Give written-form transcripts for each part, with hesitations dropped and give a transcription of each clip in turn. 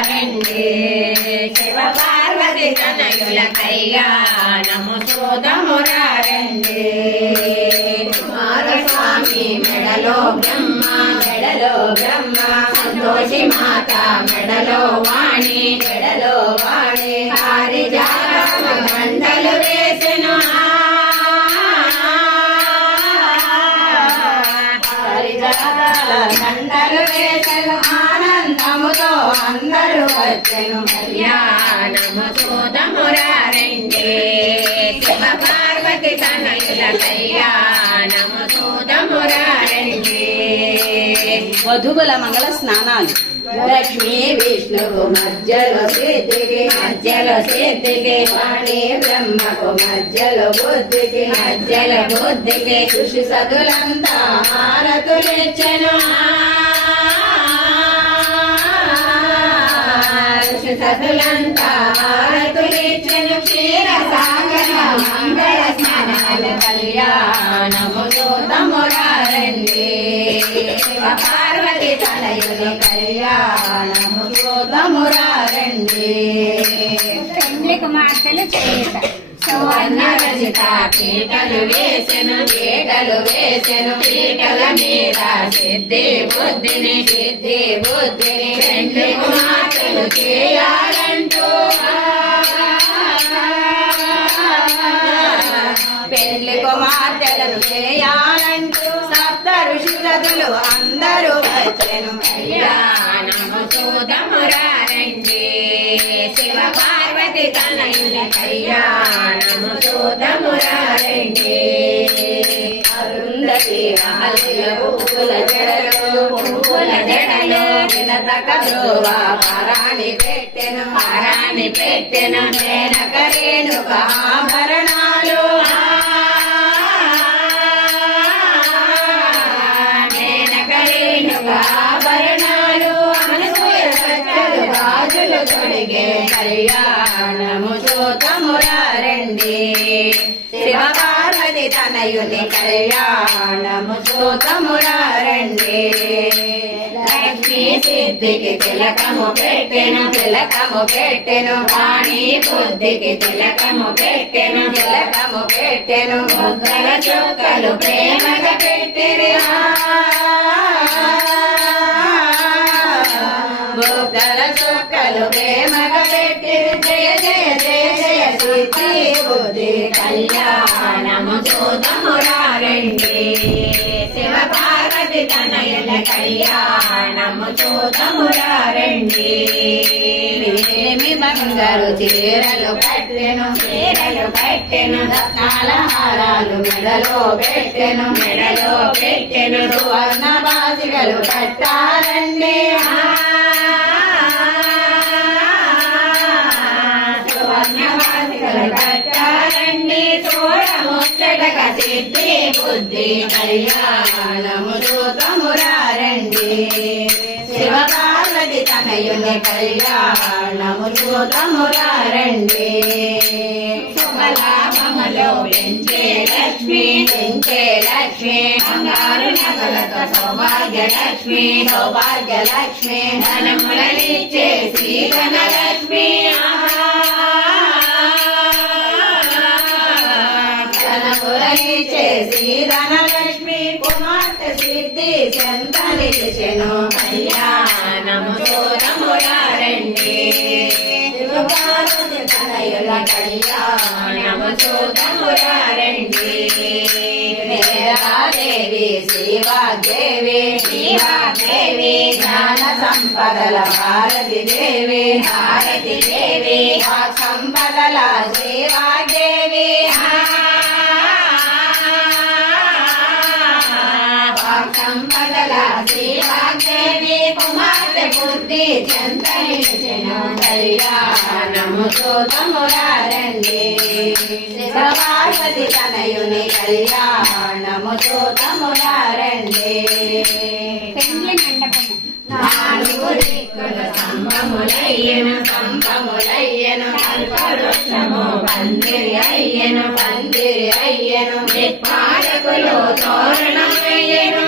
రండి శివ పార్వతి తనయుల కళ్యాణము చూదమురా రండి కుమారస్వామి మెడలో బ్రహ్మ సంతోషి మాత మెడలో వాణి పారిజాత మండలు వేసెను మండలు వేసెను ఆనందముతో అందరూ వచ్చెను కళ్యాణము చూదమురా రండి శివ పార్వతి తనయుల కళ్యాణము చూదమురా రండి వధువుల మంగళ స్నానాలు లక్ష్మీ విష్ణువు మధ్యలో సిద్ధికి వాణి బ్రహ్మకు మధ్యలో బుద్ధికి ఋషి సదులంతా హారతులిచ్చెను క్షీర సాగర మంగళ స్నానాలు కళ్యాణము చూదమురా రండి శివ పార్వతి తనయుని కళ్యాణము చూదమురా రండి పెండ్లి కుమార్తెలు చేత సువర్ణ రచిత పీటలు వేసెను పీటల మీద సిద్ధి బుద్ధిని పెండ్లి కుమార్తెలు చేయాలంటూ పెళ్లి కుమార్తెలను చేయాలంటూ సప్త ఋషులదులు అందరూ వచ్చెను కళ్యాణము చూదమురా రండి శివ పార్వతి తనయుల కళ్యాణము చూదమురా రండి అరుంధతి పువ్వుల జడలు వినతక ధ్రువ పరాణి పెట్టెను మేనక రేణుక ఆభరణాలు గాజులు తొడిగే కళ్యాణము చూదమురా రండి శివ పార్వతి తనయుని కళ్యాణము చూదమురా రండి లక్ష్మీ సిద్ధికి తిలకము పెట్టెను వాణి బుద్ధికి తిలకము పెట్టెను మొగ్గల చుక్కలు ప్రేమగా పెట్టిరి మొగ్గల చుక్కలు ప్రేమగా పెట్టిరి జయ సిద్ధి బుద్ధి కళ్యాణము చూదమురా రండి శివ పార్వతి తనయుల కళ్యాణము చూదమురా రండి బంగారు చీరలు కట్టెను రత్నాల హారాలు మెడలో పెట్టెను సువర్ణ బాసికలు కట్టారండి చూడముచ్చటక సిద్ధి బుద్ధి కళ్యాణము చూదమురా రండి శివ పార్వతి తనయుని కళ్యాణము చూదమురా రండి శుభలాభములో పెంచే లక్ష్మి బంగారు నగలతో సౌభాగ్యలక్ష్మి ధనములనిచ్చే శ్రీధనలక్ష్మి శ్రీధనలక్ష్మి కుమార్తె సిద్ధి చెంతనిచెను కళ్యాణము చూదమురా రండి శివ పార్వతి తనయుల కళ్యాణము చూదమురా రండి దేవి శివాదేవి జ్ఞాన సంపదల భారతి దేవి సంపదల శివాదేవి సంపదల శివాదేవి కుమార్తె బుద్ధి చెంతనిచెను కళ్యాణము చూదమురా రండి శివ పార్వతి తనయుని కళ్యాణము చూదమురా రండి పెండ్లి మండపము నాలుగు దిక్కులు స్తంభములయ్యెను కల్పవృక్షము పందిరి అయ్యెను పాలకులు తోరణమయ్యెను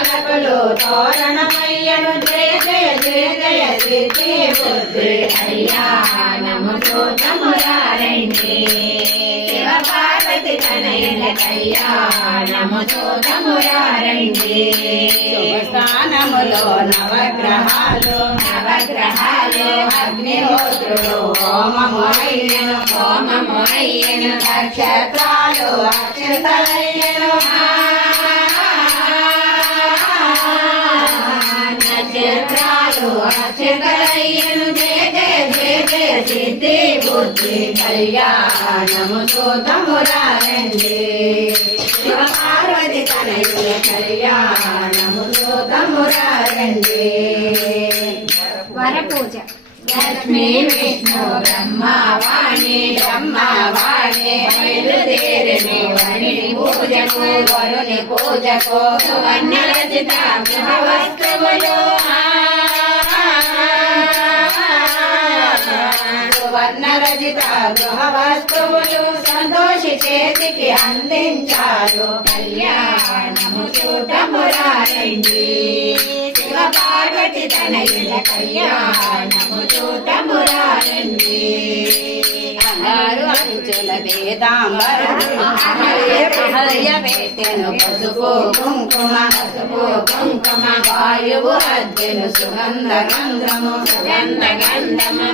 పాలకులు తోరణమయ్యను జయ జయ జయ జయ సిద్ధి బుద్ధి కళ్యాణము చూతమురారండి శివ పార్వతి తనయుల కళ్యాణము చూతమురారండి స్థానములో నవగ్రహాలు అగ్నిహోత్రుడు హోమము అయ్యను నక్షత్రాలు అక్షతలయ్యను నక్షత్రాలు అక్షతలయ్యను జయ జయ జయ జయ సిద్ధి బుద్ధి కళ్యాణము చూతమురారండి శివ పార్వతి తనయుల కళ్యాణము చూతమురారండి వరపూజ లక్ష్మీ విష్ణు బ్రహ్మవాణి బయలుదేరిని వరుని పూజకు సువర్ణ రచిత గృహ వస్తువులు సువర్ణ రచిత గృహ వస్తువులు సంతోషి చేతికి అందించారు కళ్యాణము చూతమురారండి శివ పార్వతి తనయుల కళ్యాణము చూతమురారండి బంగారు అంచుల వేదాంబరము హృదయ పెట్టెను పసుపు కుంకుమ వాయువు అద్దెను సుగంధ గంధము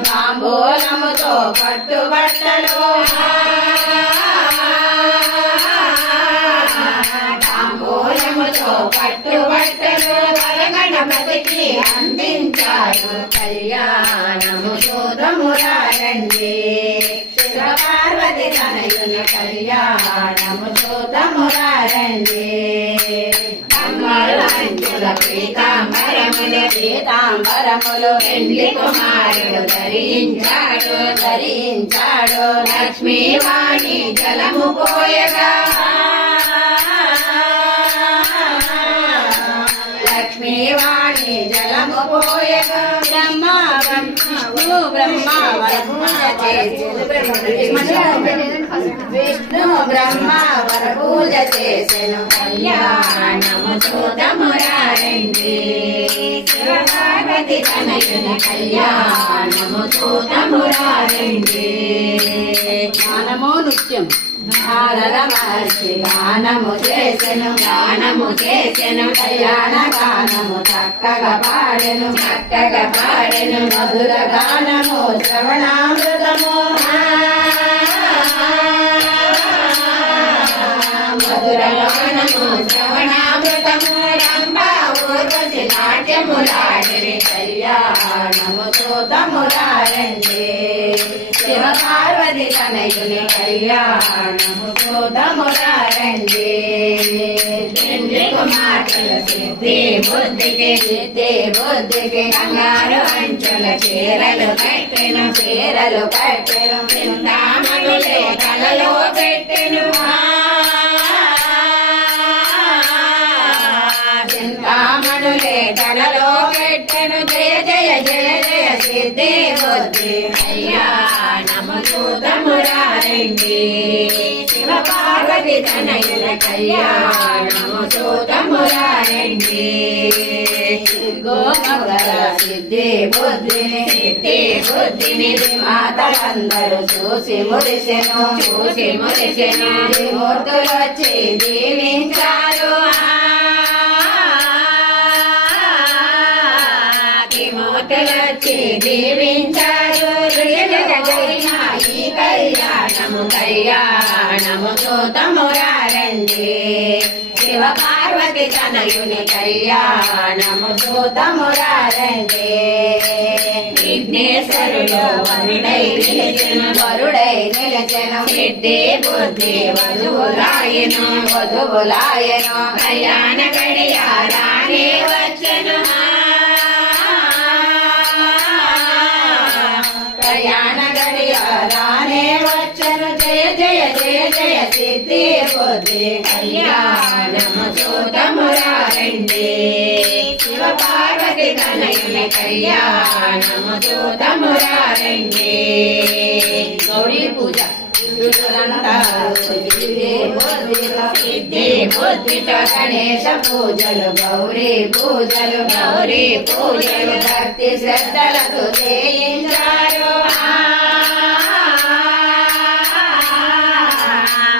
తాంబూలముతో పట్టుబట్టలు తాంబూలముతో పట్టుబట్టలు గణపతికి అందించారు కళ్యాణము చూతమురారండి శివ పార్వతి తనయుల కళ్యాణము చూతమురారండి అంచుల పీతాంబరములు పెండ్లి కుమారుడు ధరించాడు లక్ష్మీవాణి జలము పోయగా లక్ష్మీవాణి జలము పోయగా విష్ణు బ్రహ్మ వరపూజ చేసెను కళ్యాణము చూతమురారండి శివ పార్వతి తనయుల కళ్యాణము చూతమురారండి గానమో నృత్యం నారద మహర్షి గానము చేసెను కళ్యాణ గానము చక్కగా పాడెను మధుర గానము శ్రవణామృతము రంభా ఊర్వశి నాట్యములాడిని కళ్యాణము చూతమురారండి శివ పార్వతి తనయుని కళ్యాణము చూతమురారండి పెండ్లి కుమార్తెల సిద్ధి బుద్ధికి బంగారు అంచుల చీరలు కట్టెను చింతామణులే తలలో పెట్టెను చింతామణులే తలలో పెట్టెను జయ జయ జయ జయ సిద్ధి బుద్ధి కళ్యాణము చూతమురారండి శివ పార్వతి తనయుల కళ్యాణము చూతమురారండి గోమగల సిద్ధి బుద్ధిని మాతలందరూ చూసి మురిసెను మూర్తులు వచ్చి దీవించారు మూర్తులొచ్చి దీవించారు ఈ కళ్యాణము చూతమురారండి శివ పార్వతి తనయుని కళ్యాణము చూతమురారండి విఘ్నేశ్వరుడు వరుడై నిలిచెను సిద్ధి బుద్ధి వధువులాయను కళ్యాణ గడియారానే వచ్చెను కళ్యాణ గడియారానే వచ్చెను జయ జయ జయ జయ సిద్ధి బుద్ధి కళ్యాణము చూతమురారండి శివ పార్వతి తనయుల కళ్యాణము చూతమురారండి గౌరీ పూజ సిద్ధి బుద్ధితో గణేశ పూజలు గౌరీ పూజలు భక్తి శ్రద్ధలతో చేయించారు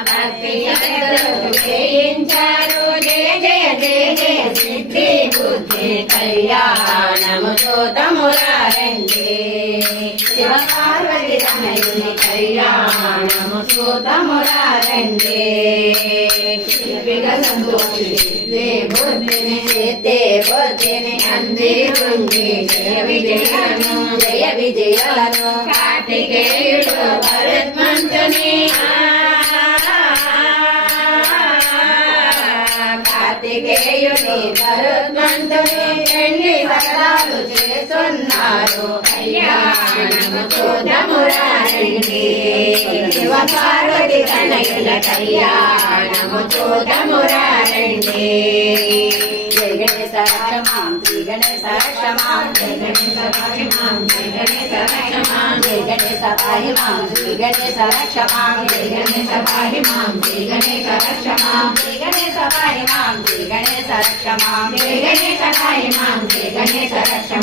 భక్తి శ్రద్ధలతో చేయించారు జయ జయ జయ జయ సిద్ధి బుద్ధి కళ్యాణము చూతమురారండి శివ పార్వతి తనయుని కళ్యాణము చూతమురారండి శిల్పిగా సంతోషి సిద్ధి బుద్ధిని అంది బృంగి జయ విజయాలను కార్తికేయుడు భరత్మంతుని కార్తికేయుని భరత్మంతుని పెళ్లి సకలాలు చేస్తున్నారు కళ్యాణము చూతమురారండి శివ పార్వతి తనయుల కళ్యాణము చూతమురారండి జయ గణేశ రక్షమాం శ్రీ గణేశ రక్షమాం జయ గణేశ రక్షమాం జయ గణేశ రక్షమాం జయ గణేశ పాహి మాం శ్రీ గణేశ రక్షమాం జయ గణేశ పాహి మాం శ్రీ గణేశ రక్షమాం శ్రీ గణేశ పాహి మాం శ్రీ గణేశ రక్షమాం జయ గణేశ పాహి మాం శ్రీ గణేశ రక్షమాం